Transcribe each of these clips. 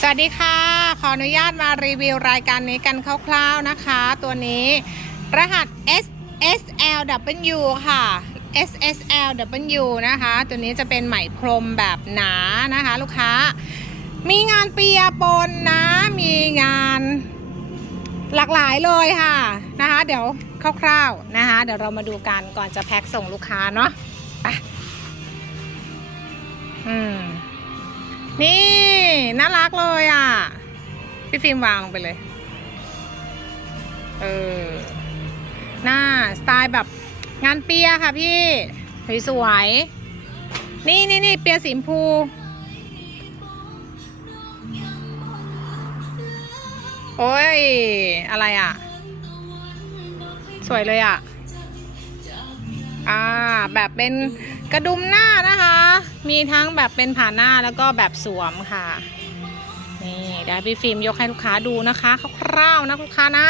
สวัสดีค่ะ ขออนุญาตมารีวิวรายการนี้กันคร่าวๆนะคะ ตัวนี้รหัส SSLW ค่ะ SSLW นะคะ ตัวนี้จะเป็นไหมพรมแบบหนานะคะ ลูกค้า มีงานเปียปนนะ มีงานหลากหลายเลยค่ะนะคะ เดี๋ยวคร่าวๆนะคะ เดี๋ยวเรามาดูกันก่อนจะแพ็คส่งลูกค้าเนาะไปอืม นี่น่ารักเลยอะ พี่ฟิล์มวางลงไปเลย เออ หน้าสไตล์แบบงานเปียค่ะพี่สวยๆนี่นี่นี่เปียสีชมพูโอ้ย อะไรอะ สวยเลยอะ อ่า แบบเป็นกระดุมหน้านะคะ มีทั้งแบบเป็นผ่าหน้าแล้วก็แบบสวมค่ะ นี่เดี๋ยวพี่ฟิล์มยกให้ลูกค้าดูนะคะคร่าวๆนะลูกค้านะ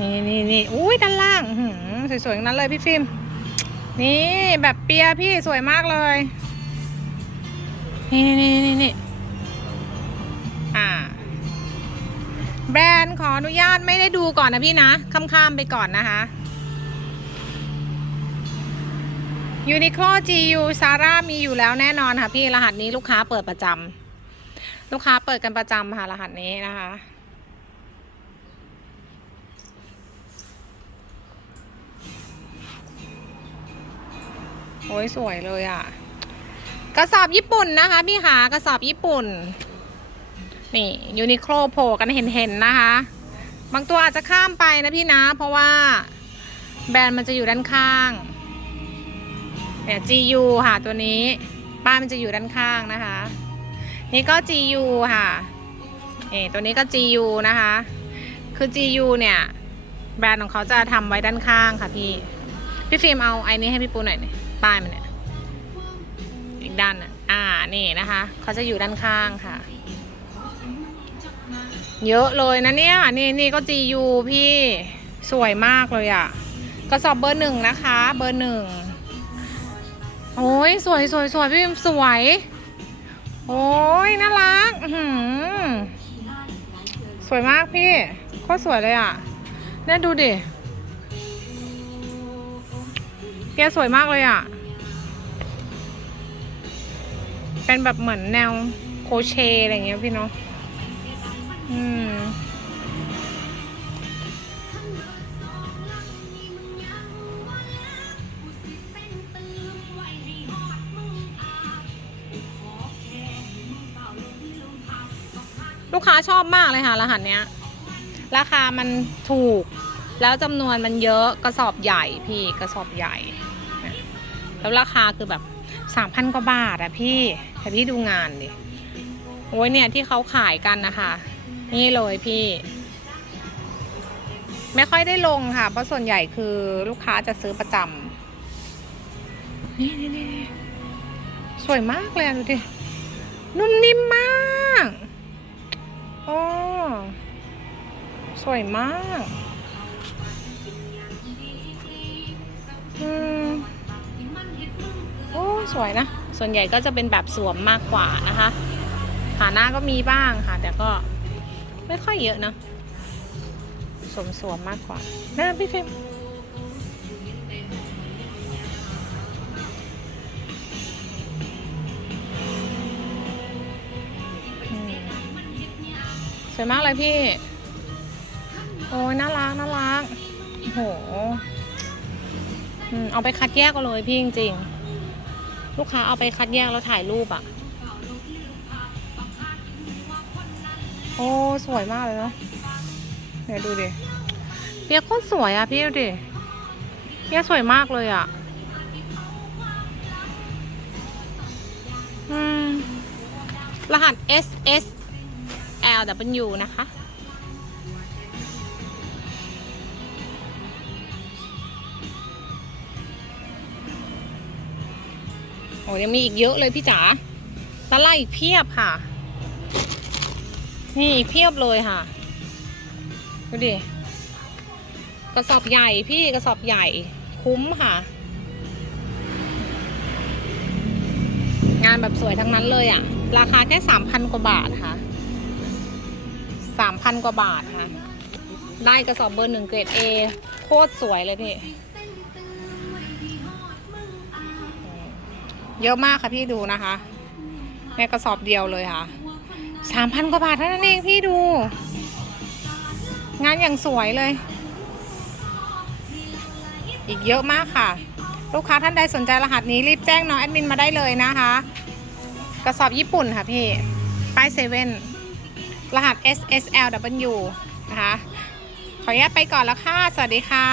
นี่นี่นี่อุ้ยด้านล่างสวยๆนั้นเลยพี่ฟิล์มนี่แบบเปียพี่สวยมากเลย นี่นี่นี่นี่อ่า แบรนด์ขออนุญาตไม่ได้ดูก่อนนะพี่นะข้ามๆไปก่อนนะคะ Uniqlo GU Zara มีอยู่แล้วแน่นอนค่ะพี่รหัสนี้ลูกค้าเปิดประจำลูกค้าเปิดกันประจำค่ะรหัสนี้นะคะโอ้ยสวยเลยอะ กระสอบญี่ปุ่นนะคะ พี่ขากระสอบญี่ปุ่น นี่ยูนิโคลโผล่กันเห็นๆนะคะ บางตัวอาจจะข้ามไปนะพี่นะ เพราะว่าแบรนด์มันจะอยู่ด้านข้างเนี่ย GU ค่ะตัวนี้ ป้ายมันจะอยู่ด้านข้างนะคะ นี่ก็ GU ค่ะนี่ตัวนี้ก็ GU นะคะ คือ GU เนี่ย แบรนด์ของเขาจะทำไว้ด้านข้างค่ะพี่ พี่ฟิล์มเอาไอ้นี้ให้พี่ปูหน่อยนี่ป้ายมันเนี่ย อีกด้านน่ะอ่า นี่นะคะ เขาจะอยู่ด้านข้างค่ะ เยอะเลยนะเนี่ย นี่นี่ก็ GU พี่สวยมากเลยอะ่ะกระสอบเบอร์หนึ่งนะคะ เบอร์หนึ่งโอ้ยสวยสวยสวยพี่พิมสวย โอ้ยน่ารักสวยมากพี่โคตรสวยเลยอะ่ะเนี่ยดูดิเปียสวยมากเลยอะ่ะ เป็นแบบเหมือนแนวโคเชอะไรเงี้ยพี่เนาะ อืมลูกค้าชอบมากเลยค่ะ รหัสเนี้ย ราคามันถูก แล้วจำนวนมันเยอะกระสอบใหญ่พี่กระสอบใหญ่ แล้วราคาคือแบบสามพันกว่าบาทอะพี่แต่พี่ดูงานดิโอ้ยเนี่ยที่เขาขายกันนะคะ นี่เลยพี่ ไม่ค่อยได้ลงค่ะ เพราะส่วนใหญ่คือลูกค้าจะซื้อประจำนี่นี่นี่สวยมากเลยดูดิ นุ่มนิ่มมากโอ้สวยมากอืมโอ้สวยนะ ส่วนใหญ่ก็จะเป็นแบบสวมมากกว่านะคะขาหน้าก็มีบ้างค่ะ แต่ก็ ไม่ค่อยเยอะนะสมสวมมากกว่านะพี่เฟมสวยมากเลยพี่ โอ้ยน่ารักน่ารักโหเอาไปคัดแยกก็เลยพี่จริงๆ ลูกค้าเอาไปคัดแยกแล้วถ่ายรูปอะ่ะ โอ้สวยมากเลยเนาะเดี๋ยวดูดิเปียกโคตรสวยอะพี่ดูดิเปียกสวยมากเลยอะอืมรหัส S S L W นะคะโอ้ยังมีอีกเยอะเลยพี่จ๋าตะไลอีกเพียบค่ะ นี่อีกเพียบเลยค่ะ ดูดิ กระสอบใหญ่พี่กระสอบใหญ่คุ้มค่ะ งานแบบสวยทั้งนั้นเลยอะ่ะ ราคาแค่สามพันกว่าบาทค่ะสามพันกว่าบาทค่ะ ได้กระสอบเบอร์หนึ่งเกรด A โคตรสวยเลยพี่ เยอะมากค่ะพี่ดูนะคะ ในกระสอบเดียวเลยค่ะ สามพันกว่าบาทเท่านั้นเองพี่ดู งานอย่างสวยเลย อีกเยอะมากค่ะ ลูกค้าท่านใดสนใจรหัสนี้รีบแจ้งน้องแอดมินมาได้เลยนะคะ กระสอบญี่ปุ่นค่ะพี่ ป้ายเซเว่นรหัส SSLW นะคะ ขออนุญาตไปก่อนแล้วค่ะ สวัสดีค่ะ